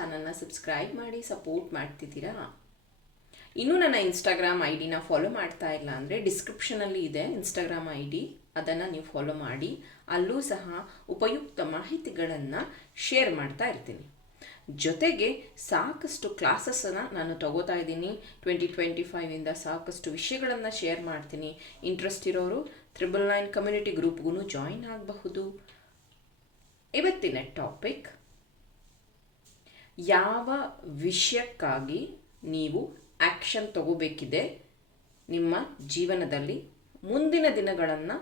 ಚಾನಲ್ನ ಸಬ್ಸ್ಕ್ರೈಬ್ ಮಾಡಿ ಸಪೋರ್ಟ್ ಮಾಡ್ತಿದ್ದೀರಾ? ಇನ್ನೂ ನನ್ನ ಇನ್ಸ್ಟಾಗ್ರಾಮ್ ಐ ಡಿನ ಫಾಲೋ ಮಾಡ್ತಾ ಇಲ್ಲ ಅಂದರೆ ಡಿಸ್ಕ್ರಿಪ್ಷನಲ್ಲಿ ಇದೆ ಇನ್ಸ್ಟಾಗ್ರಾಮ್ ಐ ಡಿ ಅದನ್ನು ನೀವು ಫಾಲೋ ಮಾಡಿ. ಅಲ್ಲೂ ಸಹ ಉಪಯುಕ್ತ ಮಾಹಿತಿಗಳನ್ನು ಶೇರ್ ಮಾಡ್ತಾ ಇರ್ತೀನಿ. ಜೊತೆಗೆ ಸಾಕಷ್ಟು ಕ್ಲಾಸಸನ್ನು ನಾನು ತಗೋತಾ ಇದ್ದೀನಿ. ಟ್ವೆಂಟಿ ಟ್ವೆಂಟಿ ಫೈವಿಂದ ಸಾಕಷ್ಟು ವಿಷಯಗಳನ್ನು ಶೇರ್ ಮಾಡ್ತೀನಿ. ಇಂಟ್ರೆಸ್ಟ್ ಇರೋರು ತ್ರಿಬಲ್ ನೈನ್ ಕಮ್ಯುನಿಟಿ ಗ್ರೂಪ್ಗೂ ಜಾಯಿನ್ ಆಗಬಹುದು. ಇವತ್ತಿನ ಟಾಪಿಕ್ ಯಾವ ವಿಷಯಕ್ಕಾಗಿ ನೀವು ಆ್ಯಕ್ಷನ್ ತಗೋಬೇಕಿದೆ ನಿಮ್ಮ ಜೀವನದಲ್ಲಿ ಮುಂದಿನ ದಿನಗಳನ್ನು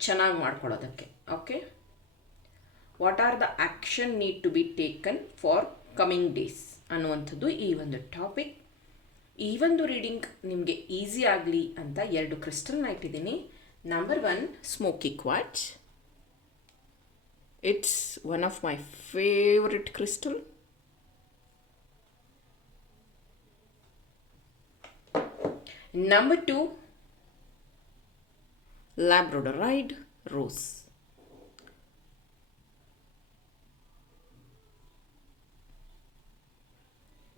ಚೆನ್ನಾಗಿ ಮಾಡ್ಕೊಳ್ಳೋದಕ್ಕೆ, okay? What are the action need to be taken for coming days ಅನ್ನುವಂಥದ್ದು ಈ ಒಂದು ಟಾಪಿಕ್ ಈ ಒಂದು ರೀಡಿಂಗ್ ನಿಮಗೆ ಈಸಿ ಆಗಲಿ ಅಂತ ಎರಡು ಕ್ರಿಸ್ಟಲ್ನ ಇಟ್ಟಿದ್ದೀನಿ number one smoky quartz it's one of my favorite crystal. Number two Labradorite rose.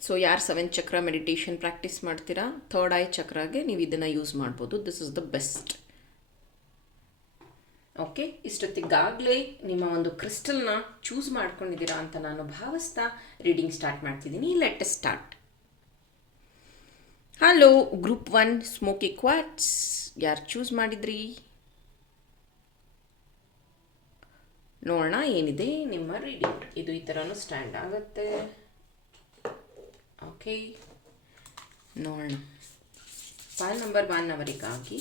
So ಯಾರು ಸೆವೆನ್ ಚಕ್ರ ಮೆಡಿಟೇಷನ್ ಪ್ರಾಕ್ಟೀಸ್ ಮಾಡ್ತೀರಾ ಥರ್ಡ್ ಐ ಚಕ್ರಗೆ ನೀವು ಇದನ್ನು ಯೂಸ್ ಮಾಡ್ಬೋದು this is the best okay ಇಷ್ಟೊತ್ತಿಗಾಗಲೇ ನಿಮ್ಮ ಒಂದು ಕ್ರಿಸ್ಟಲ್ನ ಚೂಸ್ ಮಾಡ್ಕೊಂಡಿದ್ದೀರಾ ಅಂತ ನಾನು ಭಾವಿಸ್ತಾ ರೀಡಿಂಗ್ ಸ್ಟಾರ್ಟ್ ಮಾಡ್ತಿದ್ದೀನಿ. Let start hello group one smoky quartz ಯಾರು ಚೂಸ್ ಮಾಡಿದ್ರಿ? ನೋಡೋಣ, ಏನಿದೆ ನಿಮ್ಮ ರೀಡಿಂಗ್ ಇದು ಈ ಥರನೂ ಸ್ಟ್ಯಾಂಡ್ ಆಗುತ್ತೆ. ಓಕೆ ನೋಡೋಣ. ಫೈಲ್ ನಂಬರ್ ಒನ್ ಅವರಿಗಾಗಿ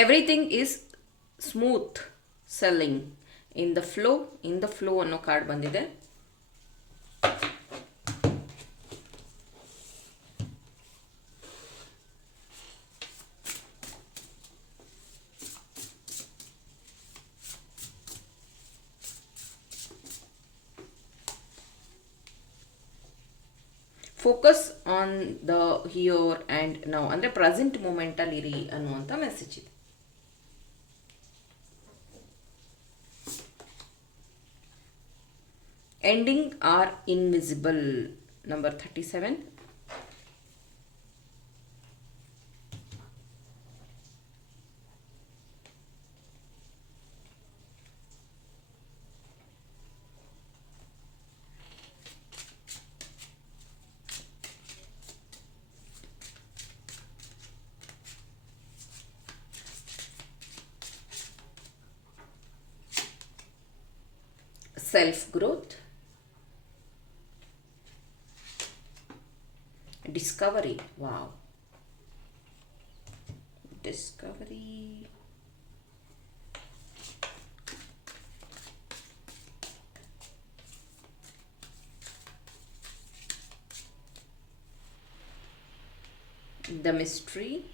everything is smooth sailing in the flow in the flow ಅನ್ನೋ ಕಾರ್ಡ್ ಬಂದಿದೆ. Focus on the here and ನಾವು ಅಂದರೆ ಪ್ರೆಸೆಂಟ್ ಮೂಮೆಂಟಲ್ಲಿ ಇರಿ ಅನ್ನುವಂಥ ಮೆಸೇಜ್ ಇದೆ. ending are invisible. Number 37 discovery. Wow. Discovery. The mystery.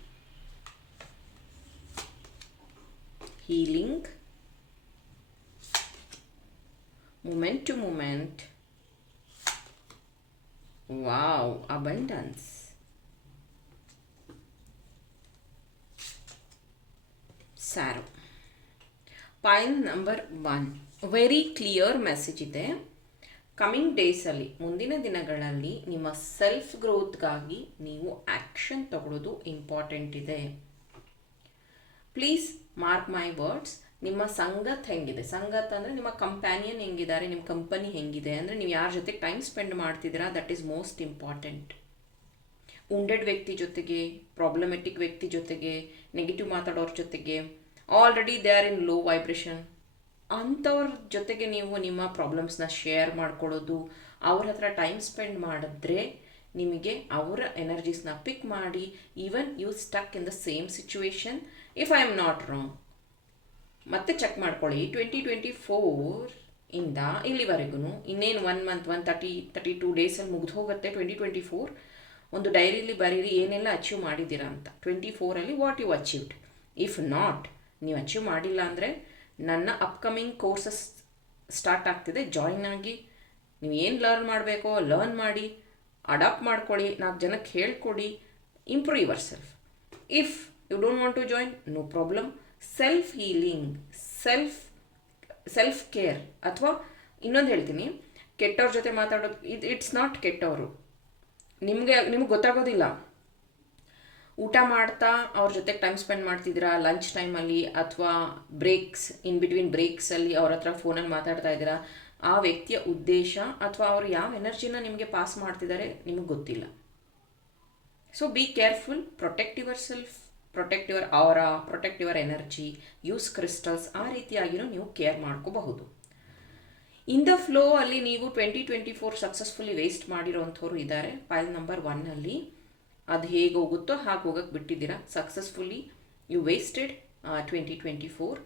Healing. Moment to moment. Wow, abundance. Point number one very clear message ಇದೆ. Coming ಡೇಸಲ್ಲಿ ಮುಂದಿನ ದಿನಗಳಲ್ಲಿ ನಿಮ್ಮ ಸೆಲ್ಫ್ ಗ್ರೋತ್ಗಾಗಿ ನೀವು ಆ್ಯಕ್ಷನ್ ತಗೊಳ್ಳೋದು ಇಂಪಾರ್ಟೆಂಟ್ ಇದೆ. ಪ್ಲೀಸ್ ಮಾರ್ಕ್ ಮೈ ವರ್ಡ್ಸ್ ನಿಮ್ಮ ಸಂಗತ್ ಹೆಂಗಿದೆ? ಸಂಗತ್ ಅಂದರೆ ನಿಮ್ಮ ಕಂಪ್ಯಾನಿಯನ್ ಹೆಂಗಿದ್ದಾರೆ? ನಿಮ್ಮ ಕಂಪನಿ ಹೆಂಗಿದೆ? ಅಂದರೆ ನೀವು ಯಾರ ಜೊತೆ ಟೈಮ್ ಸ್ಪೆಂಡ್ ಮಾಡ್ತಿದ್ದೀರಾ? That is most important wounded ವ್ಯಕ್ತಿ ಜೊತೆಗೆ ಪ್ರಾಬ್ಲಮೆಟಿಕ್ ವ್ಯಕ್ತಿ ಜೊತೆಗೆ ನೆಗೆಟಿವ್ ಮಾತಾಡೋರ ಜೊತೆಗೆ already they are in low vibration ಅಂಥವ್ರ ಜೊತೆಗೆ ನೀವು ನಿಮ್ಮ ಪ್ರಾಬ್ಲಮ್ಸ್ನ ಶೇರ್ ಮಾಡ್ಕೊಳ್ಳೋದು ಅವ್ರ ಹತ್ರ ಟೈಮ್ ಸ್ಪೆಂಡ್ ಮಾಡಿದ್ರೆ ನಿಮಗೆ ಅವರ ಎನರ್ಜೀಸ್ನ ಪಿಕ್ ಮಾಡಿ even you stuck in the same situation if I am not wrong ಮತ್ತೆ ಚೆಕ್ ಮಾಡ್ಕೊಳ್ಳಿ. ಟ್ವೆಂಟಿ ಟ್ವೆಂಟಿ ಫೋರ್ ಇಂದ ಇಲ್ಲಿವರೆಗೂ ಇನ್ನೇನು one month one thirty thirty two ಡೇಸಲ್ಲಿ ಮುಗಿದು ಹೋಗುತ್ತೆ ಟ್ವೆಂಟಿ ಟ್ವೆಂಟಿ ಫೋರ್ ಒಂದು ಡೈರಿಲಿ ಬರೀರಿ, ಏನೆಲ್ಲ ಅಚೀವ್ ಮಾಡಿದ್ದೀರಾ ಅಂತ. Twenty ಫೋರಲ್ಲಿ what you achieved if not ನೀವು ಅಚೀವ್ ಮಾಡಿಲ್ಲ ಅಂದರೆ ನನ್ನ ಅಪ್ಕಮಿಂಗ್ ಕೋರ್ಸಸ್ ಸ್ಟಾರ್ಟ್ ಆಗ್ತಿದೆ. ಜಾಯಿನ್ ಆಗಿ ನೀವು ಏನು ಲರ್ನ್ ಮಾಡಬೇಕೋ ಲರ್ನ್ ಮಾಡಿ ಅಡಾಪ್ಟ್ ಮಾಡ್ಕೊಳ್ಳಿ, ನಾಲ್ಕು ಜನಕ್ಕೆ ಹೇಳ್ಕೊಡಿ improve yourself if you don't want to join no problem self healing self self care ಅಥವಾ ಇನ್ನೊಂದು ಹೇಳ್ತೀನಿ. ಕೆಟ್ಟವ್ರ ಜೊತೆ ಮಾತಾಡೋದು, ಇದು ಇಟ್ಸ್ ನಾಟ್ ಕೆಟ್ಟವರು. ನಿಮಗೆ, ನಿಮ್ಗೆ ಗೊತ್ತಾಗೋದಿಲ್ಲ. ಊಟ ಮಾಡ್ತಾ ಅವ್ರ ಜೊತೆ ಟೈಮ್ ಸ್ಪೆಂಡ್ ಮಾಡ್ತಿದ್ದೀರಾ? ಲಂಚ್ ಟೈಮಲ್ಲಿ ಅಥವಾ ಬ್ರೇಕ್ಸ್ ಇನ್ ಬಿಟ್ವೀನ್ ಬ್ರೇಕ್ಸಲ್ಲಿ ಅವ್ರ ಹತ್ರ ಫೋನಲ್ಲಿ ಮಾತಾಡ್ತಾ ಇದ್ದೀರಾ? ಆ ವ್ಯಕ್ತಿಯ ಉದ್ದೇಶ ಅಥವಾ ಅವರು ಯಾವ ಎನರ್ಜಿನ ನಿಮಗೆ ಪಾಸ್ ಮಾಡ್ತಿದ್ದಾರೆ ನಿಮಗೆ ಗೊತ್ತಿಲ್ಲ. So be careful protect yourself protect your ಅವರ protect your energy use crystals ಆ ರೀತಿಯಾಗಿನೂ ನೀವು ಕೇರ್ ಮಾಡ್ಕೋಬಹುದು. ಇನ್ ದ ಫ್ಲೋ ಅಲ್ಲಿ ನೀವು twenty twenty four successfully waste ಮಾಡಿರೋವಂಥವ್ರು ಇದ್ದಾರೆ ಫೈಲ್ ನಂಬರ್ ಒನ್ನಲ್ಲಿ ಅದು ಹೇಗೆ ಹೋಗುತ್ತೋ ಹಾಗೆ ಹೋಗಕ್ಕೆ ಬಿಟ್ಟಿದ್ದೀರಾ. Successfully you wasted twenty twenty four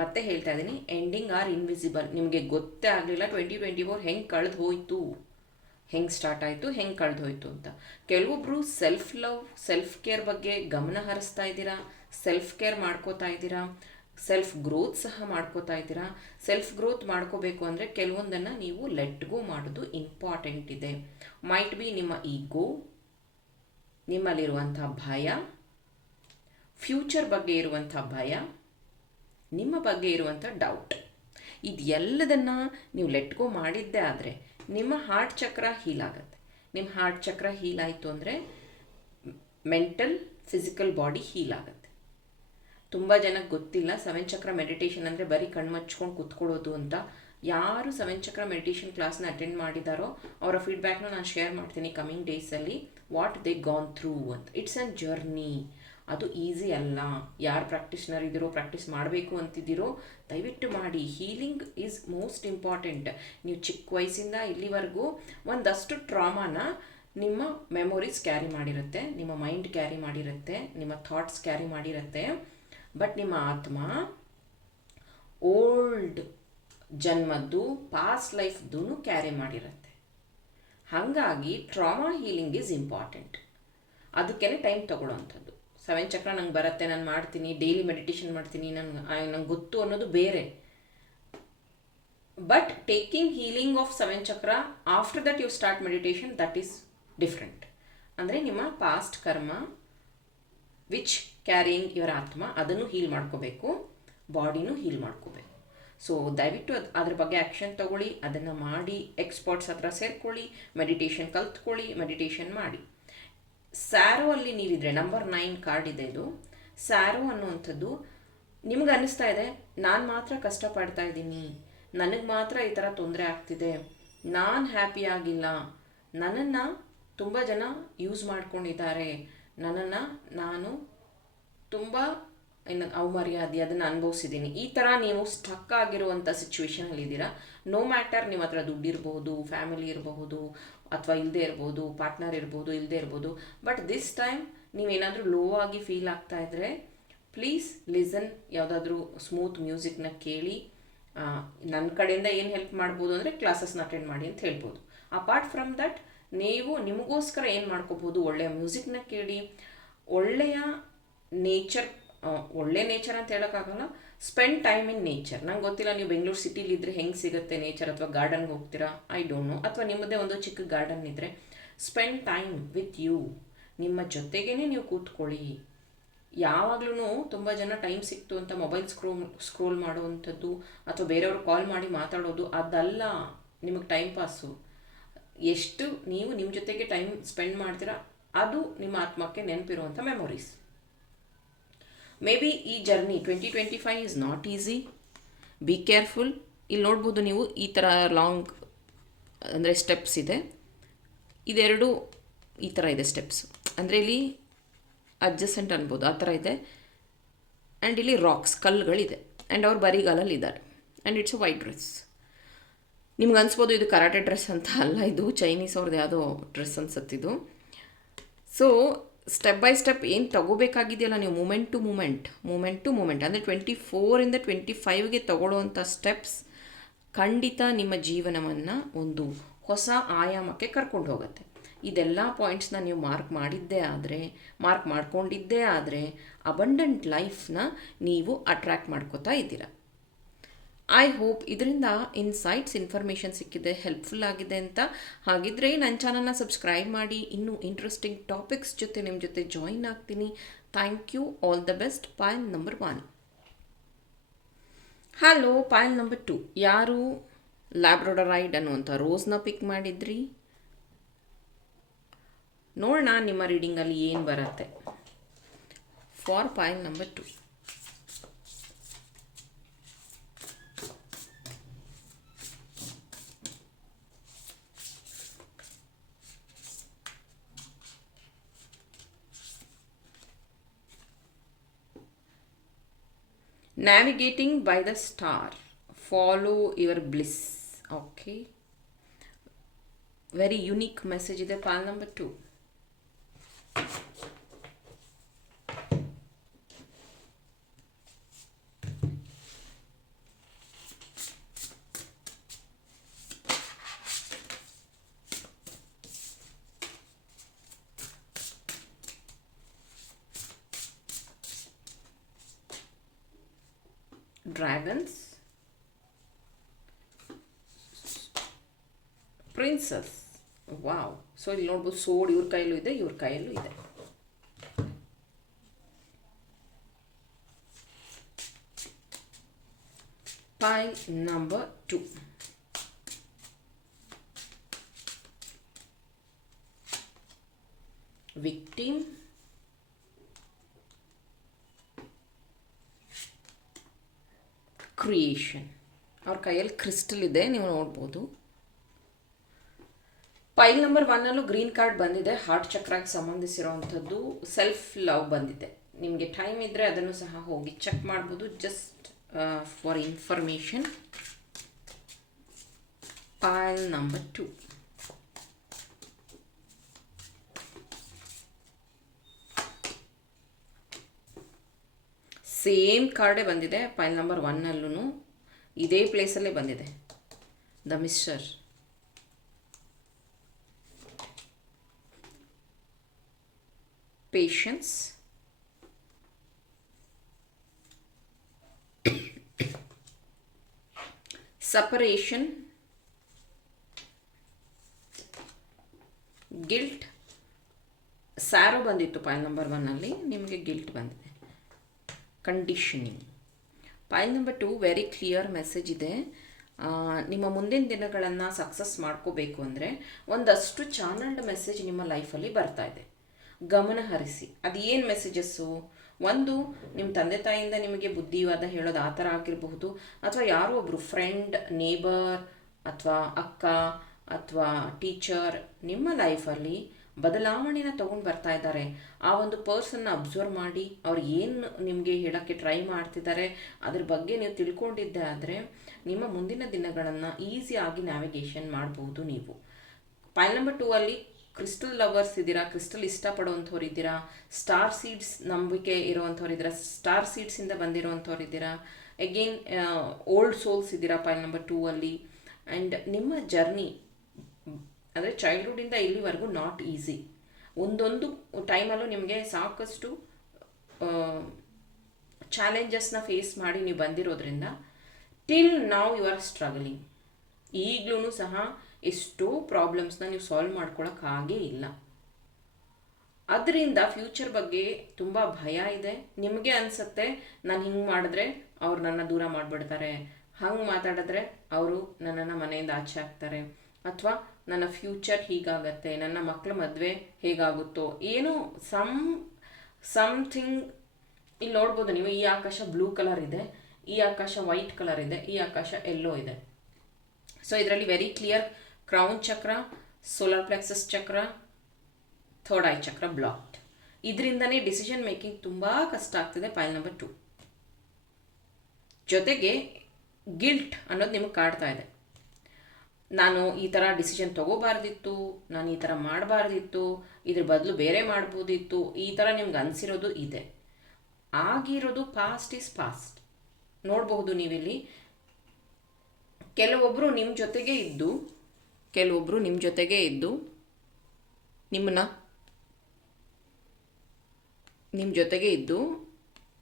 ಮತ್ತೆ ಹೇಳ್ತಾ ಇದ್ದೀನಿ ಎಂಡಿಂಗ್ ಆರ್ ಇನ್ವಿಸಿಬಲ್ ನಿಮಗೆ ಗೊತ್ತೇ ಆಗಲಿಲ್ಲ ಟ್ವೆಂಟಿ ಟ್ವೆಂಟಿ ಫೋರ್ ಹೆಂಗೆ ಕಳೆದು ಹೋಯಿತು. ಹೆಂಗೆ ಸ್ಟಾರ್ಟ್ ಆಯಿತು, ಹೆಂಗೆ ಕಳೆದು ಹೋಯಿತು ಅಂತ. ಕೆಲವೊಬ್ಬರು ಸೆಲ್ಫ್ ಲವ್ ಸೆಲ್ಫ್ ಕೇರ್ ಬಗ್ಗೆ ಗಮನ ಹರಿಸ್ತಾ ಇದ್ದೀರಾ ಸೆಲ್ಫ್ ಕೇರ್ ಮಾಡ್ಕೋತಾ ಇದ್ದೀರಾ ಸೆಲ್ಫ್ ಗ್ರೋತ್ ಸಹ ಮಾಡ್ಕೋತಾ ಇದ್ದೀರಾ. ಸೆಲ್ಫ್ ಗ್ರೋತ್ ಮಾಡ್ಕೋಬೇಕು ಅಂದರೆ ಕೆಲವೊಂದನ್ನು ನೀವು ಲೆಟ್ ಗೋ ಮಾಡೋದು ಇಂಪಾರ್ಟೆಂಟ್ ಇದೆ. ಮೈಟ್ ಬಿ ನಿಮ್ಮ ಈಗೋ ನಿಮ್ಮಲ್ಲಿರುವಂಥ ಭಯ ಫ್ಯೂಚರ್ ಬಗ್ಗೆ ಇರುವಂಥ ಭಯ, ನಿಮ್ಮ ಬಗ್ಗೆ ಇರುವಂಥ ಡೌಟ್ ಇದೆಲ್ಲದನ್ನು ನೀವು ಲೆಟ್ಗೋ ಮಾಡಿದ್ದೇ ಆದರೆ ನಿಮ್ಮ ಹಾರ್ಟ್ ಚಕ್ರ ಹೀಲ್ ಆಗುತ್ತೆ. ನಿಮ್ಮ ಹಾರ್ಟ್ ಚಕ್ರ ಹೀಲ್ ಆಯಿತು ಅಂದರೆ ಮೆಂಟಲ್ ಫಿಸಿಕಲ್ ಬಾಡಿ ಹೀಲ್ ಆಗುತ್ತೆ. ತುಂಬ ಜನಕ್ಕೆ ಗೊತ್ತಿಲ್ಲ ಸೆವೆನ್ ಚಕ್ರ ಮೆಡಿಟೇಷನ್ ಅಂದರೆ ಬರೀ ಕಣ್ಮಚ್ಕೊಂಡು ಕುತ್ಕೊಳ್ಳೋದು ಅಂತ ಯಾರು ಸೆವೆನ್ ಚಕ್ರ ಮೆಡಿಟೇಷನ್ ಕ್ಲಾಸ್ನ ಅಟೆಂಡ್ ಮಾಡಿದಾರೋ ಅವರ ಫೀಡ್ಬ್ಯಾಕ್ನ ನಾನು ಶೇರ್ ಮಾಡ್ತೀನಿ ಕಮಿಂಗ್ ಡೇಸಲ್ಲಿ ವಾಟ್ ದೇ ಗಾನ್ ಥ್ರೂ ಅಂತ. ಇಟ್ಸ್ ಅನ್ ಜರ್ನಿ ಅದು ಈಸಿ ಅಲ್ಲ. ಯಾರು ಪ್ರಾಕ್ಟೀಸ್ನರ್ ಇದ್ದೀರೋ ಪ್ರಾಕ್ಟೀಸ್ ಮಾಡಬೇಕು ಅಂತಿದ್ದೀರೋ, ದಯವಿಟ್ಟು ಮಾಡಿ. ಹೀಲಿಂಗ್ ಈಸ್ ಮೋಸ್ಟ್ ಇಂಪಾರ್ಟೆಂಟ್ ನೀವು ಚಿಕ್ಕ ವಯಸ್ಸಿಂದ ಇಲ್ಲಿವರೆಗೂ ಒಂದಷ್ಟು ಟ್ರಾಮಾನ ನಿಮ್ಮ ಮೆಮೊರೀಸ್ ಕ್ಯಾರಿ ಮಾಡಿರುತ್ತೆ, ನಿಮ್ಮ ಮೈಂಡ್ ಕ್ಯಾರಿ ಮಾಡಿರುತ್ತೆ, ನಿಮ್ಮ ಥಾಟ್ಸ್ ಕ್ಯಾರಿ ಮಾಡಿರುತ್ತೆ. ಬಟ್ ನಿಮ್ಮ ಆತ್ಮ ಓಲ್ಡ್ ಜನ್ಮದ್ದು ಪಾಸ್ಟ್ ಲೈಫ್ದೂ ಕ್ಯಾರಿ ಮಾಡಿರುತ್ತೆ. ಹಾಗಾಗಿ ಟ್ರಾಮಾ ಹೀಲಿಂಗ್ ಈಸ್ ಇಂಪಾರ್ಟೆಂಟ್ ಅದಕ್ಕೆ ಟೈಮ್ ತಗೊಳ್ಳೋವಂಥದ್ದು ಸೆವೆನ್ ಚಕ್ರ ನಂಗೆ ಬರುತ್ತೆ, ನಾನು ಮಾಡ್ತೀನಿ ಡೈಲಿ ಮೆಡಿಟೇಷನ್ ಮಾಡ್ತೀನಿ ನಂಗೆ ನಂಗೆ ಗೊತ್ತು ಅನ್ನೋದು ಬೇರೆ. But taking healing of seven chakra after that you start meditation that is different ಅಂದರೆ ನಿಮ್ಮ ಪಾಸ್ಟ್ ಕರ್ಮ ವಿಚ್ ಕ್ಯಾರಿಯಿಂಗ್ ಯುವರ್ ಆತ್ಮ ಅದನ್ನು ಹೀಲ್ ಮಾಡ್ಕೋಬೇಕು ಬಾಡಿನೂ ಹೀಲ್ ಮಾಡ್ಕೋಬೇಕು. ಸೊ ದಯವಿಟ್ಟು ಅದು ಅದ್ರ ಬಗ್ಗೆ ಆ್ಯಕ್ಷನ್ ತಗೊಳ್ಳಿ, ಅದನ್ನು ಮಾಡಿ ಎಕ್ಸ್ಪರ್ಟ್ಸ್ ಹತ್ರ ಸೇರ್ಕೊಳ್ಳಿ ಮೆಡಿಟೇಷನ್ ಕಲ್ತ್ಕೊಳ್ಳಿ ಮೆಡಿಟೇಷನ್ ಮಾಡಿ. ಸ್ಯಾರೋ ಅಲ್ಲಿ ನೀವಿದ್ರೆ ನಂಬರ್ ನೈನ್ ಕಾರ್ಡ್ ಇದೆ ಇದು. ಸ್ಯಾರೋ ಅನ್ನುವಂಥದ್ದು ನಿಮ್ಗೆ ಅನ್ನಿಸ್ತಾ ಇದೆ, ನಾನು ಮಾತ್ರ ಕಷ್ಟಪಡ್ತಾ ಇದ್ದೀನಿ, ನನಗೆ ಮಾತ್ರ ಈ ಥರ ತೊಂದರೆ ಆಗ್ತಿದೆ, ನಾನು ಹ್ಯಾಪಿ ಆಗಿಲ್ಲ, ನನ್ನನ್ನು ತುಂಬ ಜನ ಯೂಸ್ ಮಾಡ್ಕೊಂಡಿದ್ದಾರೆ, ನನ್ನನ್ನು ನಾನು ತುಂಬ ಇನ್ನು ಅವಮರ್ಯಾದೆ ಅದನ್ನು ಅನುಭವಿಸಿದ್ದೀನಿ. ಈ ಥರ ನೀವು ಸ್ಟಕ್ ಆಗಿರುವಂಥ ಸಿಚುವೇಶನಲ್ಲಿ ಇದ್ದೀರಾ? ನೋ ಮ್ಯಾಟರ್ ನಿಮ್ಮ ಹತ್ರ ದುಡ್ಡು ಇರಬಹುದು ಫ್ಯಾಮಿಲಿ ಇರಬಹುದು ಅಥವಾ ಇಲ್ಲದೆ ಇರ್ಬೋದು ಪಾರ್ಟ್ನರ್ ಇರ್ಬೋದು ಇಲ್ಲದೆ ಇರ್ಬೋದು ಬಟ್ ದಿಸ್ ಟೈಮ್ ನೀವೇನಾದರೂ ಲೋ ಆಗಿ ಫೀಲ್ ಆಗ್ತಾ ಇದ್ದರೆ ಪ್ಲೀಸ್ ಲಿಸನ್ ಯಾವುದಾದ್ರೂ ಸ್ಮೂತ್ ಮ್ಯೂಸಿಕ್ನ ಕೇಳಿ ನನ್ನ ಕಡೆಯಿಂದ ಏನು ಹೆಲ್ಪ್ ಮಾಡ್ಬೋದು ಅಂದರೆ ಕ್ಲಾಸಸ್ನ ಅಟೆಂಡ್ ಮಾಡಿ ಅಂತ ಹೇಳ್ಬೋದು. ಅಪಾರ್ಟ್ ಫ್ರಮ್ ದಟ್ ನೀವು ನಿಮಗೋಸ್ಕರ ಏನು ಮಾಡ್ಕೋಬೋದು ಒಳ್ಳೆಯ ಮ್ಯೂಸಿಕ್ನ ಕೇಳಿ, ಒಳ್ಳೆಯ ನೇಚರ್ ಒಳ್ಳೆ ನೇಚರ್ ಅಂತ ಹೇಳೋಕ್ಕಾಗಲ್ಲ ಸ್ಪೆಂಡ್ ಟೈಮ್ ಇನ್ ನೇಚರ್ ನಂಗೆ ಗೊತ್ತಿಲ್ಲ ನೀವು ಬೆಂಗಳೂರು ಸಿಟಿಲಿ ಇದ್ದರೆ ಹೆಂಗೆ ಸಿಗುತ್ತೆ ನೇಚರ್ ಅಥವಾ ಗಾರ್ಡನ್ಗೆ ಹೋಗ್ತೀರಾ? ಐ ಡೋಂಟ್ ನೋ ಅಥವಾ ನಿಮ್ಮದೇ ಒಂದು ಚಿಕ್ಕ ಗಾರ್ಡನ್ ಇದ್ದರೆ ಸ್ಪೆಂಡ್ ಟೈಮ್ ವಿತ್ ಯು ನಿಮ್ಮ ಜೊತೆಗೇ ನೀವು ಕೂತ್ಕೊಳ್ಳಿ. ಯಾವಾಗ್ಲೂ ತುಂಬ ಜನ ಟೈಮ್ ಸಿಕ್ತು ಅಂತ ಮೊಬೈಲ್ ಸ್ಕ್ರೋಲ್ ಸ್ಕ್ರೋಲ್ ಮಾಡುವಂಥದ್ದು ಅಥವಾ ಬೇರೆಯವ್ರು ಕಾಲ್ ಮಾಡಿ ಮಾತಾಡೋದು, ಅದಲ್ಲ ನಿಮಗೆ ಟೈಮ್ ಪಾಸು ಎಷ್ಟು ನೀವು ನಿಮ್ಮ ಜೊತೆಗೆ ಟೈಮ್ ಸ್ಪೆಂಡ್ ಮಾಡ್ತೀರಾ, ಅದು ನಿಮ್ಮ ಆತ್ಮಕ್ಕೆ ನೆನಪಿರುವಂಥ ಮೆಮೊರೀಸ್ ಮೇ ಬಿ ಈ journey twenty twenty five is not easy be careful ಇಲ್ಲಿ ನೋಡ್ಬೋದು ನೀವು ಈ ಥರ ಲಾಂಗ್ ಅಂದರೆ ಸ್ಟೆಪ್ಸ್ ಇದೆ. ಇದೆರಡು ಈ ಥರ ಇದೆ ಸ್ಟೆಪ್ಸ್ ಅಂದರೆ ಇಲ್ಲಿ ಅಡ್ಜಸೆಂಟ್ ಅನ್ಬೋದು, ಆ ಥರ ಇದೆ. ಆ್ಯಂಡ್ ಇಲ್ಲಿ ರಾಕ್ಸ್ ಕಲ್ಲುಗಳಿದೆ. ಆ್ಯಂಡ್ ಅವ್ರು ಬರಿಗಾಲಲ್ಲಿ ಇದ್ದಾರೆ and it's a white dress ನಿಮ್ಗೆ ಅನಿಸ್ಬೋದು ಇದು ಕರಾಟೆ ಡ್ರೆಸ್ ಅಂತ ಅಲ್ಲ, ಇದು ಚೈನೀಸ್ ಅವ್ರದ್ದು ಯಾವುದೋ ಡ್ರೆಸ್ ಅನ್ಸತ್ತಿದು ಸೊ ಸ್ಟೆಪ್ ಬೈ ಸ್ಟೆಪ್ ಏನು ತಗೋಬೇಕಾಗಿದೆಯಲ್ಲ ನೀವು? Moment to moment moment to moment ಅಂದರೆ ಟ್ವೆಂಟಿ ಫೋರಿಂದ ಟ್ವೆಂಟಿ ಫೈವ್ಗೆ ತೊಗೊಳ್ಳುವಂಥ ಸ್ಟೆಪ್ಸ್ ಖಂಡಿತ ನಿಮ್ಮ ಜೀವನವನ್ನು ಒಂದು ಹೊಸ ಆಯಾಮಕ್ಕೆ ಕರ್ಕೊಂಡು ಹೋಗುತ್ತೆ. ಇದೆಲ್ಲ ಪಾಯಿಂಟ್ಸ್ನ ನೀವು ಮಾರ್ಕ್ ಮಾಡಿದ್ದೇ ಆದರೆ ಮಾರ್ಕ್ ಮಾಡ್ಕೊಂಡಿದ್ದೇ ಆದರೆ ಅಬಂಡೆಂಟ್ ಲೈಫ್ನ ನೀವು ಅಟ್ರ್ಯಾಕ್ಟ್ ಮಾಡ್ಕೋತಾ ಇದ್ದೀರ. ಐ ಹೋಪ್ ಇದರಿಂದ ಇನ್ಸೈಟ್ಸ್ ಇನ್ಫಾರ್ಮೇಷನ್ ಸಿಕ್ಕಿದೆ ಹೆಲ್ಪ್ಫುಲ್ ಆಗಿದೆ ಅಂತ. ಹಾಗಿದ್ರೆ ನನ್ನ ಚಾನಲ್ನ ಸಬ್ಸ್ಕ್ರೈಬ್ ಮಾಡಿ. ಇನ್ನೂ ಇಂಟ್ರೆಸ್ಟಿಂಗ್ ಟಾಪಿಕ್ಸ್ ಜೊತೆ ನಿಮ್ಮ ಜೊತೆ ಜಾಯಿನ್ ಆಗ್ತೀನಿ. Thank you all the best pile number one hello pile number two ಯಾರು? ಲ್ಯಾಬ್ರೋಡರೈಡ್ ಅನ್ನುವಂಥ ರೋಸ್ನ ಪಿಕ್ ಮಾಡಿದ್ರಿ? ನೋಡೋಣ ನಿಮ್ಮ ರೀಡಿಂಗಲ್ಲಿ ಏನು ಬರುತ್ತೆ. For pile number two navigating by the star. Follow your bliss. Okay. Very unique message. ಇದೆ pile number 2 ಸೊ ಇಲ್ಲಿ ನೋಡ್ಬೋದು ಸೋಡ್ ಇವ್ರ ಕೈಯಲ್ಲೂ ಇದೆ, ಇವ್ರ ಕೈಯಲ್ಲೂ ಇದೆ. Pile number two victim creation ಅವ್ರ ಕೈಯಲ್ಲಿ ಕ್ರಿಸ್ಟಲ್ ಇದೆ, ನೀವು ನೋಡ್ಬೋದು. ಪೈಲ್ ನಂಬರ್ ಒನ್ನಲ್ಲೂ ಗ್ರೀನ್ ಕಾರ್ಡ್ ಬಂದಿದೆ. ಹಾರ್ಟ್ ಚಕ್ರಕ್ಕೆ ಸಂಬಂಧಿಸಿರುವಂಥದ್ದು ಸೆಲ್ಫ್ ಲವ್ ಬಂದಿದೆ. ನಿಮಗೆ ಟೈಮ್ ಇದ್ದರೆ ಅದನ್ನು ಸಹ ಹೋಗಿ ಚೆಕ್ ಮಾಡ್ಬೋದು. Just for information file number two same ಕಾರ್ಡೇ ಬಂದಿದೆ. ಫೈಲ್ ನಂಬರ್ ಒನ್ನಲ್ಲೂ ಇದೇ ಪ್ಲೇಸಲ್ಲೇ ಬಂದಿದೆ. The mister patience separation guilt sorrow ಬಂದಿತ್ತು ಪಾಯಲ್ ನಂಬರ್ ಒನ್ನಲ್ಲಿ ನಿಮಗೆ ಗಿಲ್ಟ್ ಬಂದಿದೆ. Conditioning file number two very clear message ಇದೆ. ನಿಮ್ಮ ಮುಂದಿನ ದಿನಗಳನ್ನು ಸಕ್ಸಸ್ ಮಾಡ್ಕೋಬೇಕು ಅಂದರೆ ಒಂದಷ್ಟು ಚಾನಲ್ಡ್ ಮೆಸೇಜ್ ನಿಮ್ಮ ಲೈಫಲ್ಲಿ ಬರ್ತಾ ಇದೆ. ಗಮನ ಹರಿಸಿ ಅದು ಏನು ಮೆಸೇಜಸ್ಸು ಒಂದು ನಿಮ್ಮ ತಂದೆ ತಾಯಿಯಿಂದ ನಿಮಗೆ ಬುದ್ಧಿವಾದ ಹೇಳೋದು ಆ ಥರ ಆಗಿರಬಹುದು. ಅಥವಾ ಯಾರೋ ಒಬ್ಬರು ಫ್ರೆಂಡ್ ನೇಬರ್ ಅಥವಾ ಅಕ್ಕ, ಅಥವಾ ಟೀಚರ್ ನಿಮ್ಮ ಲೈಫಲ್ಲಿ ಬದಲಾವಣೆನ ತೊಗೊಂಡು ಬರ್ತಾ ಇದ್ದಾರೆ. ಆ ಒಂದು ಪರ್ಸನ್ನ ಅಬ್ಸರ್ವ್ ಮಾಡಿ, ಅವ್ರು ಏನು ನಿಮಗೆ ಹೇಳೋಕ್ಕೆ ಟ್ರೈ ಮಾಡ್ತಿದ್ದಾರೆ, ಅದ್ರ ಬಗ್ಗೆ ನೀವು ತಿಳ್ಕೊಂಡಿದ್ದೆ ಆದರೆ, ನಿಮ್ಮ ಮುಂದಿನ ದಿನಗಳನ್ನು ಈಸಿಯಾಗಿ ನ್ಯಾವಿಗೇಷನ್ ಮಾಡಬಹುದು ನೀವು. ಫೈಲ್ ನಂಬರ್ ಟೂ ಅಲ್ಲಿ ಕ್ರಿಸ್ಟಲ್ ಲವರ್ಸ್ ಇದ್ದೀರಾ? ಕ್ರಿಸ್ಟಲ್ ಇಷ್ಟಪಡುವಂಥವ್ರು ಇದ್ದೀರಾ? ಸ್ಟಾರ್ ಸೀಡ್ಸ್ ನಂಬಿಕೆ ಇರುವಂಥವ್ರು ಇದ್ದೀರಾ? ಸ್ಟಾರ್ ಸೀಡ್ಸಿಂದ ಬಂದಿರುವಂಥವ್ರು ಇದ್ದೀರಾ? ಎಗೇನ್ ಓಲ್ಡ್ ಸೋಲ್ಸ್ ಇದ್ದೀರಾ ಪೈಲ್ ನಂಬರ್ ಟೂ ಅಲ್ಲಿ? ಆ್ಯಂಡ್ ನಿಮ್ಮ ಜರ್ನಿ ಅಂದರೆ ಚೈಲ್ಡ್ಹುಡ್ಡಿಂದ ಇಲ್ಲಿವರೆಗೂ ನಾಟ್ ಈಸಿ ಒಂದೊಂದು ಟೈಮಲ್ಲೂ ನಿಮಗೆ ಸಾಕಷ್ಟು ಚಾಲೆಂಜಸ್ನ ಫೇಸ್ ಮಾಡಿ ನೀವು ಬಂದಿರೋದ್ರಿಂದ ಟಿಲ್ ನಾವು ಯು ಆರ್ ಸ್ಟ್ರಗಲಿಂಗ್ ಈಗಲೂ ಸಹ ಎಷ್ಟೋ ಪ್ರಾಬ್ಲಮ್ಸ್ನ ನೀವು ಸಾಲ್ವ್ ಮಾಡ್ಕೊಳಕ್ಕಾಗೇ ಇಲ್ಲ. ಅದರಿಂದ ಫ್ಯೂಚರ್ ಬಗ್ಗೆ ತುಂಬ ಭಯ ಇದೆ. ನಿಮಗೆ ಅನಿಸುತ್ತೆ, ನಾನು ಹಿಂಗೆ ಮಾಡಿದ್ರೆ ಅವ್ರು ನನ್ನ ದೂರ ಮಾಡಿಬಿಡ್ತಾರೆ. ಹಂಗೆ ಮಾತಾಡಿದ್ರೆ ಅವರು ನನ್ನನ್ನು ಮನೆಯಿಂದ ಆಚೆ ಹಾಕ್ತಾರೆ. ಅಥವಾ ನನ್ನ ಫ್ಯೂಚರ್ ಹೀಗಾಗತ್ತೆ, ನನ್ನ ಮಕ್ಕಳ ಮದುವೆ ಹೇಗಾಗುತ್ತೋ, ಏನೋ ಸಮ್ ಸಮಥಿಂಗ್ ಇಲ್ಲಿ ನೋಡ್ಬೋದು ನೀವು, ಈ ಆಕಾಶ ಬ್ಲೂ ಕಲರ್ ಇದೆ, ಈ ಆಕಾಶ ವೈಟ್ ಕಲರ್ ಇದೆ, ಈ ಆಕಾಶ ಎಲ್ಲೋ ಇದೆ. ಸೊ ಇದರಲ್ಲಿ very clear crown chakra solar plexus chakra third eye chakra blocked ಇದರಿಂದನೇ decision making ತುಂಬ ಕಷ್ಟ ಆಗ್ತಿದೆ ಫೈಲ್ ನಂಬರ್ ಟು ಜೊತೆಗೆ ಗಿಲ್ಟ್ ಅನ್ನೋದು ನಿಮಗೆ ಕಾಡ್ತಾ ಇದೆ. ನಾನು ಈ ಥರ ಡಿಸಿಷನ್ ತೊಗೋಬಾರ್ದಿತ್ತು, ನಾನು ಈ ಥರ ಮಾಡಬಾರ್ದಿತ್ತು, ಇದ್ರ ಬದಲು ಬೇರೆ ಮಾಡ್ಬೋದಿತ್ತು, ಈ ಥರ ನಿಮ್ಗೆ ಅನಿಸಿರೋದು ಇದೆ. ಆಗಿರೋದು ಪಾಸ್ಟ್ ಈಸ್ ಪಾಸ್ಟ್ ನೋಡಬಹುದು ನೀವಿಲ್ಲಿ. ಕೆಲವೊಬ್ಬರು ನಿಮ್ಮ ಜೊತೆಗೆ ಇದ್ದು ಕೆಲವೊಬ್ಬರು ನಿಮ್ಮ ಜೊತೆಗೆ ಇದ್ದು ನಿಮ್ಮನ್ನ ನಿಮ್ಮ ಜೊತೆಗೆ ಇದ್ದು,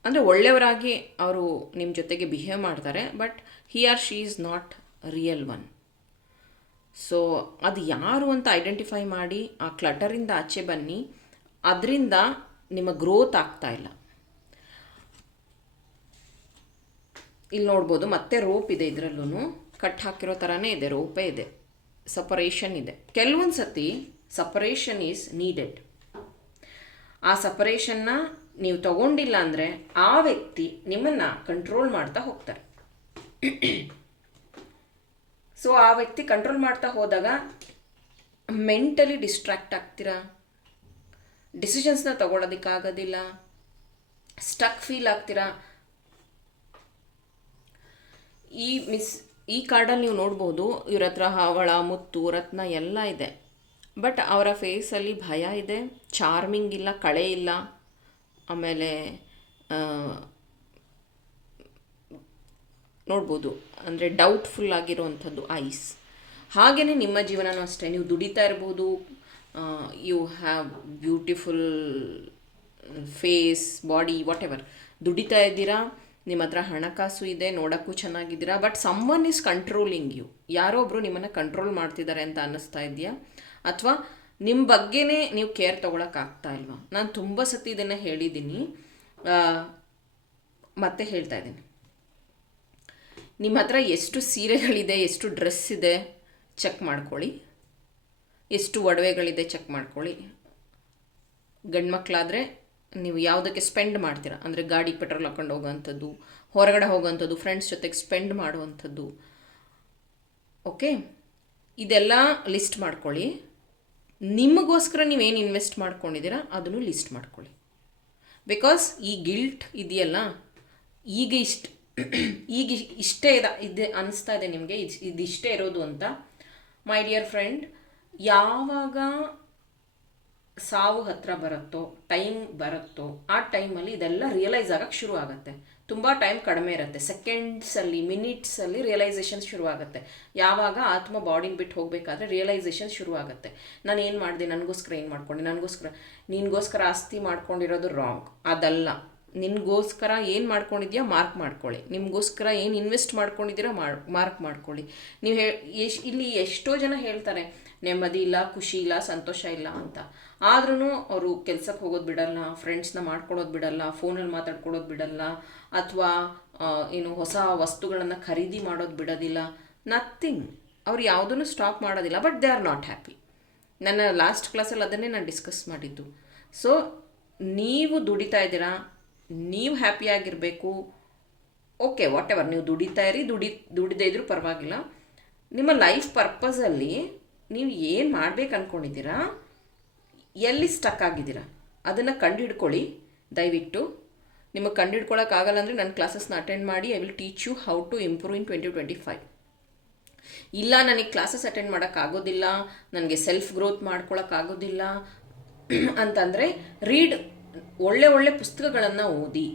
ಅಂದರೆ ಒಳ್ಳೆಯವರಾಗಿ ಅವರು ನಿಮ್ಮ ಜೊತೆಗೆ ಬಿಹೇವ್ ಮಾಡ್ತಾರೆ but he or she is not real one so ಅದು ಯಾರು ಅಂತ ಐಡೆಂಟಿಫೈ ಮಾಡಿ ಆ ಕ್ಲಟರಿಂದ ಆಚೆ ಬನ್ನಿ, ಅದರಿಂದ ನಿಮ್ಮ ಗ್ರೋತ್ ಆಗ್ತಾ ಇಲ್ಲ. ಇಲ್ಲಿ ನೋಡ್ಬೋದು ಮತ್ತೆ ರೋಪ್ ಇದೆ ಇದರಲ್ಲೂ ಕಟ್ ಹಾಕಿರೋ ಥರನೇ ಇದೆ ರೋಪೇ ಇದೆ. ಸಪರೇಷನ್ ಇದೆ. ಕೆಲವೊಂದು ಸತಿ ಸಪರೇಷನ್ ಈಸ್ ನೀಡೆಡ್ ಆ ಸಪರೇಷನ್ನ ನೀವು ತಗೊಂಡಿಲ್ಲ ಅಂದರೆ ಆ ವ್ಯಕ್ತಿ ನಿಮ್ಮನ್ನು ಕಂಟ್ರೋಲ್ ಮಾಡ್ತಾ ಹೋಗ್ತಾರೆ. ಸೊ ಆ ವ್ಯಕ್ತಿ ಕಂಟ್ರೋಲ್ ಮಾಡ್ತಾ ಹೋದಾಗ ಮೆಂಟಲಿ ಡಿಸ್ಟ್ರ್ಯಾಕ್ಟ್ ಆಗ್ತೀರಾ? ಡಿಸಿಷನ್ಸ್ನ ತಗೊಳ್ಳೋದಕ್ಕಾಗೋದಿಲ್ಲ ಸ್ಟಕ್ ಫೀಲ್ ಆಗ್ತೀರಾ? ಈ ಮಿಸ್ ಈ ಕಾರ್ಡಲ್ಲಿ ನೀವು ನೋಡ್ಬೋದು, ಇವ್ರ ಹತ್ರ ಹವಳ, ಮುತ್ತು, ರತ್ನ ಎಲ್ಲ ಇದೆ. ಬಟ್ ಅವರ ಫೇಸಲ್ಲಿ ಭಯ ಇದೆ, ಚಾರ್ಮಿಂಗ್ ಇಲ್ಲ, ಕಳೆ ಇಲ್ಲ. ಆಮೇಲೆ ನೋಡ್ಬೋದು, ಅಂದರೆ ಡೌಟ್ಫುಲ್ ಆಗಿರುವಂಥದ್ದು ಐಸ್ ಹಾಗೆಯೇ ನಿಮ್ಮ ಜೀವನನೂ ಅಷ್ಟೇ, ನೀವು ದುಡಿತಾ ಇರ್ಬೋದು you have beautiful face body whatever ದುಡಿತಾ ಇದ್ದೀರಾ ನಿಮ್ಮ ಹತ್ರ ಹಣಕಾಸು ಇದೆ, ನೋಡೋಕ್ಕೂ ಚೆನ್ನಾಗಿದ್ದೀರಾ but someone is controlling you ಯಾರೋ ಒಬ್ಬರು ನಿಮ್ಮನ್ನು ಕಂಟ್ರೋಲ್ ಮಾಡ್ತಿದ್ದಾರೆ ಅಂತ ಅನ್ನಿಸ್ತಾ ಇದೆಯಾ? ಅಥವಾ ನಿಮ್ಮ ಬಗ್ಗೆನೇ ನೀವು ಕೇರ್ ತೊಗೊಳಕ್ಕಾಗ್ತಾ ಇಲ್ವಾ? ನಾನು ತುಂಬ ಸತಿ ಇದನ್ನು ಹೇಳಿದ್ದೀನಿ. ಮತ್ತೆ ಹೇಳ್ತಾ ಇದ್ದೀನಿ. ನಿಮ್ಮ ಹತ್ರ ಎಷ್ಟು ಸೀರೆಗಳಿದೆ, ಎಷ್ಟು ಡ್ರೆಸ್ ಇದೆ ಚೆಕ್ ಮಾಡ್ಕೊಳ್ಳಿ. ಎಷ್ಟು ಒಡವೆಗಳಿದೆ ಚೆಕ್ ಮಾಡ್ಕೊಳ್ಳಿ. ಗಂಡು ಮಕ್ಕಳಾದರೆ ನೀವು ಯಾವುದಕ್ಕೆ ಸ್ಪೆಂಡ್ ಮಾಡ್ತೀರಾ? ಅಂದರೆ ಗಾಡಿ ಪೆಟ್ರೋಲ್ ಹಾಕೊಂಡು ಹೋಗೋವಂಥದ್ದು, ಹೊರಗಡೆ ಹೋಗೋವಂಥದ್ದು ಫ್ರೆಂಡ್ಸ್ ಜೊತೆಗೆ ಸ್ಪೆಂಡ್ ಮಾಡುವಂಥದ್ದು. ಓಕೆ ಇದೆಲ್ಲ ಲಿಸ್ಟ್ ಮಾಡ್ಕೊಳ್ಳಿ. ನಿಮಗೋಸ್ಕರ ನೀವೇನು ಇನ್ವೆಸ್ಟ್ ಮಾಡ್ಕೊಂಡಿದ್ದೀರಾ, ಅದನ್ನು ಲಿಸ್ಟ್ ಮಾಡ್ಕೊಳ್ಳಿ. ಬಿಕಾಸ್ ಈ ಗಿಲ್ಟ್ ಇದೆಯಲ್ಲ, ಈಗ ಇಷ್ಟ, ಈಗ ಇಷ್ಟೇ ಇದೆ, ಇದು ಅನಿಸ್ತಾ ಇದೆ ನಿಮಗೆ ಇದಿಷ್ಟೇ ಇರೋದು ಅಂತ ಮೈ ಡಿಯರ್ ಫ್ರೆಂಡ್ ಯಾವಾಗ ಸಾವು ಹತ್ರ ಬರುತ್ತೋ ಟೈಮ್ ಬರುತ್ತೋ, ಆ ಟೈಮಲ್ಲಿ ಇದೆಲ್ಲ ರಿಯಲೈಸ್ ಆಗಕ್ಕೆ ಶುರು ಆಗುತ್ತೆ. ತುಂಬ ಟೈಮ್ ಕಡಿಮೆ ಇರುತ್ತೆ. ಸೆಕೆಂಡ್ಸಲ್ಲಿ ಮಿನಿಟ್ಸಲ್ಲಿ ರಿಯಲೈಸೇಷನ್ ಶುರು ಆಗುತ್ತೆ. ಯಾವಾಗ ಆತ್ಮ ಬಾಡಿನ ಬಿಟ್ಟು ಹೋಗಬೇಕಾದ್ರೆ ರಿಯಲೈಸೇಷನ್ ಶುರು ಆಗುತ್ತೆ. ನಾನು ಏನು ಮಾಡಿದೆ? ನನಗೋಸ್ಕರ ಏನು ಮಾಡ್ಕೊಂಡೆ? ನನಗೋಸ್ಕರ, ನಿನಗೋಸ್ಕರ ಆಸ್ತಿ ಮಾಡ್ಕೊಂಡಿರೋದು ರಾಂಗ್ ಅದಲ್ಲ. ನಿನಗೋಸ್ಕರ ಏನು ಮಾಡ್ಕೊಂಡಿದ್ಯಾ? ಮಾರ್ಕ್ ಮಾಡ್ಕೊಳ್ಳಿ. ನಿಮಗೋಸ್ಕರ ಏನು ಇನ್ವೆಸ್ಟ್ ಮಾಡ್ಕೊಂಡಿದ್ದೀರಾ? ಮಾರ್ಕ್ ಮಾಡ್ಕೊಳ್ಳಿ. ನೀವು ಹೇ ಇಲ್ಲಿ ಎಷ್ಟೋ ಜನ ಹೇಳ್ತಾರೆ ನೆಮ್ಮದಿ ಇಲ್ಲ, ಖುಷಿ ಇಲ್ಲ, ಸಂತೋಷ ಇಲ್ಲ ಅಂತ. ಆದ್ರೂ ಅವರು ಕೆಲ್ಸಕ್ಕೆ ಹೋಗೋದು ಬಿಡಲ್ಲ ಫ್ರೆಂಡ್ಸ್ನ ಮಾಡ್ಕೊಳ್ಳೋದು ಬಿಡಲ್ಲ ಫೋನಲ್ಲಿ ಮಾತಾಡ್ಕೊಳ್ಳೋದು ಬಿಡಲ್ಲ, ಅಥವಾ ಏನು ಹೊಸ ವಸ್ತುಗಳನ್ನು ಖರೀದಿ ಮಾಡೋದು ಬಿಡೋದಿಲ್ಲ. ನಥಿಂಗ್ ಅವ್ರು ಯಾವುದನ್ನು ಸ್ಟಾಪ್ ಮಾಡೋದಿಲ್ಲ but they are not happy ನನ್ನ ಲಾಸ್ಟ್ ಕ್ಲಾಸಲ್ಲಿ ಅದನ್ನೇ ನಾನು ಡಿಸ್ಕಸ್ ಮಾಡಿದ್ದು. ಸೊ ನೀವು ದುಡಿತಾ ಇದ್ದೀರಾ, ನೀವು ಹ್ಯಾಪಿಯಾಗಿರಬೇಕು ಓಕೆ ವಾಟ್ ಎವರ್ ನೀವು ದುಡಿತಾ ಇರಿ, ದುಡಿ, ದುಡಿದೇ ಇದ್ರೂ ಪರವಾಗಿಲ್ಲ. ನಿಮ್ಮ ಲೈಫ್ ಪರ್ಪಸಲ್ಲಿ ನೀವು ಏನು ಮಾಡ್ಬೇಕು ಅಂದ್ಕೊಂಡಿದ್ದೀರಾ ಎಲ್ಲಿ ಸ್ಟಕ್ ಆಗಿದ್ದೀರಾ? ಅದನ್ನು ಕಂಡುಹಿಡ್ಕೊಳ್ಳಿ. ದಯವಿಟ್ಟು. ನಿಮಗೆ ಕಂಡುಹಿಡ್ಕೊಳ್ಳೋಕ್ಕಾಗಲ್ಲ ಅಂದರೆ ನನ್ನ ಕ್ಲಾಸಸ್ನ ಅಟೆಂಡ್ ಮಾಡಿ I will teach you how to improve in twenty twenty five ಇಲ್ಲ, ನನಗೆ ಕ್ಲಾಸಸ್ ಅಟೆಂಡ್ ಮಾಡೋಕ್ಕಾಗೋದಿಲ್ಲ ನನಗೆ ಸೆಲ್ಫ್ ಗ್ರೋತ್ ಮಾಡ್ಕೊಳ್ಳೋಕ್ಕಾಗೋದಿಲ್ಲ ಅಂತಂದರೆ ರೀಡ್ ಒಳ್ಳೆ ಒಳ್ಳೆ ಪುಸ್ತಕಗಳನ್ನು ಓದಿ,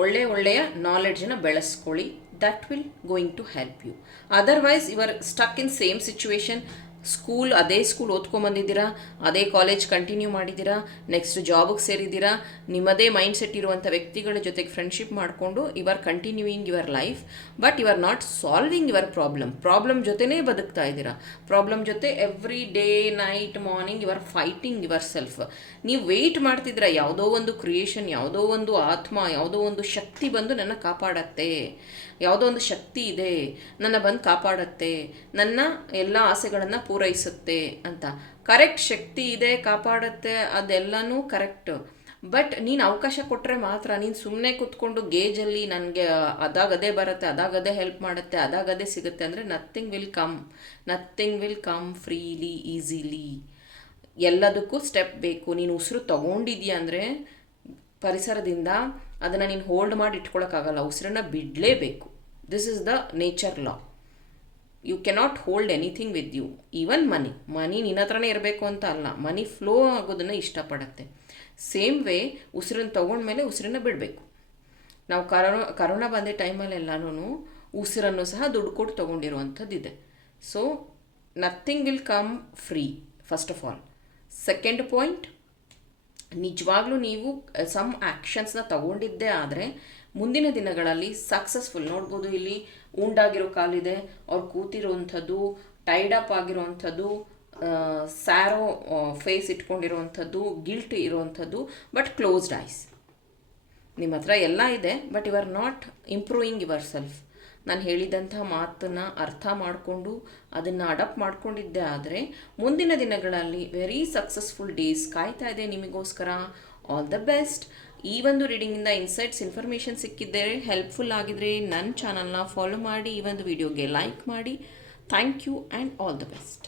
ಒಳ್ಳೆ ಒಳ್ಳೆಯ ನಾಲೆಡ್ಜನ್ನು ಬೆಳೆಸ್ಕೊಳ್ಳಿ. That will going to help you otherwise your stuck in same situation school ಅದೇ ಸ್ಕೂಲ್ ಓದ್ಕೊಂಬಂದಿದ್ದೀರಾ? ಅದೇ ಕಾಲೇಜ್ ಕಂಟಿನ್ಯೂ ಮಾಡಿದ್ದೀರಾ? ನೆಕ್ಸ್ಟ್ ಜಾಬಿಗೆ ಸೇರಿದ್ದೀರಾ? ನಿಮ್ಮದೇ ಮೈಂಡ್ ಸೆಟ್ ಇರುವಂಥ ವ್ಯಕ್ತಿಗಳ ಜೊತೆಗೆ ಫ್ರೆಂಡ್ಶಿಪ್ ಮಾಡಿಕೊಂಡು you are continuing your life but you are not solving your problem problem ಜೊತೆನೇ ಬದುಕ್ತಾ ಇದ್ದೀರಾ? ಪ್ರಾಬ್ಲಮ್ ಜೊತೆ every day night morning you are fighting yourself ನೀವು ವೆಯ್ಟ್ ಮಾಡ್ತಿದ್ದೀರಾ? ಯಾವುದೋ ಒಂದು ಕ್ರಿಯೇಷನ್ ಯಾವುದೋ ಒಂದು ಆತ್ಮ, ಯಾವುದೋ ಒಂದು ಶಕ್ತಿ ಬಂದು ನನ್ನ ಕಾಪಾಡತ್ತೆ. ಯಾವುದೋ ಒಂದು ಶಕ್ತಿ ಇದೆ. ನನ್ನ ಬಂದು ಕಾಪಾಡತ್ತೆ. ನನ್ನ ಎಲ್ಲ ಆಸೆಗಳನ್ನು ಪೂರೈಸುತ್ತೆ ಅಂತ. ಕರೆಕ್ಟ್ ಶಕ್ತಿ ಇದೆ, ಕಾಪಾಡುತ್ತೆ, ಅದೆಲ್ಲನೂ ಕರೆಕ್ಟ್ ಬಟ್ ನೀನು ಅವಕಾಶ ಕೊಟ್ಟರೆ ಮಾತ್ರ, ನೀನು ಸುಮ್ಮನೆ ಕೂತ್ಕೊಂಡು ಗೇಜಲ್ಲಿ ನನಗೆ ಅದಾಗದೇ ಬರುತ್ತೆ, ಅದಾಗದೇ ಹೆಲ್ಪ್ ಮಾಡುತ್ತೆ, ಅದಾಗದೇ ಸಿಗುತ್ತೆ ಅಂದರೆ nothing will come nothing will come freely easily ಎಲ್ಲದಕ್ಕೂ ಸ್ಟೆಪ್ ಬೇಕು. ನೀನು ಉಸಿರು ತಗೊಂಡಿದ್ಯಾ ಅಂದರೆ ಪರಿಸರದಿಂದ ಅದನ್ನು ನೀನು ಹೋಲ್ಡ್ ಮಾಡಿ ಇಟ್ಕೊಳಕ್ಕಾಗಲ್ಲ. ಉಸಿರನ್ನ ಬಿಡಲೇಬೇಕು. This is the nature law you cannot hold anything with you even money money ನಿನ್ನ ಹತ್ರನೇ ಇರಬೇಕು ಅಂತ ಅಲ್ಲ. ಮನಿ ಫ್ಲೋ ಆಗೋದನ್ನು ಇಷ್ಟಪಡುತ್ತೆ. ಸೇಮ್ ವೇ ಉಸಿರನ್ನು ತೊಗೊಂಡ್ಮೇಲೆ ಉಸಿರನ್ನ ಬಿಡಬೇಕು. ನಾವು ಕರೋನಾ ಕರೋನಾ ಬಂದ ಟೈಮಲ್ಲೆಲ್ಲನೂ ಉಸಿರನ್ನು ಸಹ ದುಡ್ಡು ಕೊಟ್ಟು ತೊಗೊಂಡಿರುವಂಥದ್ದಿದೆ. So nothing will come free first of all second point ನಿಜವಾಗ್ಲೂ ನೀವು ಸಮ್ ಆ್ಯಕ್ಷನ್ಸ್ನ ತಗೊಂಡಿದ್ದೇ ಆದರೆ, ಮುಂದಿನ ದಿನಗಳಲ್ಲಿ ಸಕ್ಸಸ್ಫುಲ್ ನೋಡ್ಬೋದು. ಇಲ್ಲಿ ಉಂಡಾಗಿರೋ ಕಾಲಿದೆ, ಅವ್ರು ಕೂತಿರೋವಂಥದ್ದು ಟೈಡ್ ಅಪ್ ಆಗಿರೋವಂಥದ್ದು ಸ್ಯಾರೋ ಫೇಸ್ ಇಟ್ಕೊಂಡಿರೋವಂಥದ್ದು ಗಿಲ್ಟ್ ಇರೋವಂಥದ್ದು ಬಟ್ ಕ್ಲೋಸ್ಡ್ ಐಸ್ ನಿಮ್ಮ ಹತ್ರ ಎಲ್ಲ ಇದೆ but you are not improving yourself ನಾನು ಹೇಳಿದಂಥ ಮಾತನ್ನು ಅರ್ಥ ಮಾಡಿಕೊಂಡು ಅದನ್ನು ಅಡಾಪ್ಟ್ ಮಾಡ್ಕೊಂಡಿದ್ದೆ ಆದರೆ ಮುಂದಿನ ದಿನಗಳಲ್ಲಿ ವೆರಿ ಸಕ್ಸಸ್ಫುಲ್ ಡೇಸ್ ಕಾಯ್ತಾ ಇದೆ ನಿಮಗೋಸ್ಕರ. ಆಲ್ ದ ಬೆಸ್ಟ್ ಈ ಒಂದು ರೀಡಿಂಗಿಂದ ಇನ್ಸೈಟ್ಸ್ ಇನ್ಫಾರ್ಮೇಷನ್ ಸಿಕ್ಕಿದ್ದರೆ ಹೆಲ್ಪ್ಫುಲ್ ಆಗಿದ್ರೆ ನನ್ನ ಚಾನಲ್ನ ಫಾಲೋ ಮಾಡಿ, ಈ ಒಂದು ವಿಡಿಯೋಗೆ ಲೈಕ್ ಮಾಡಿ. Thank you and all the best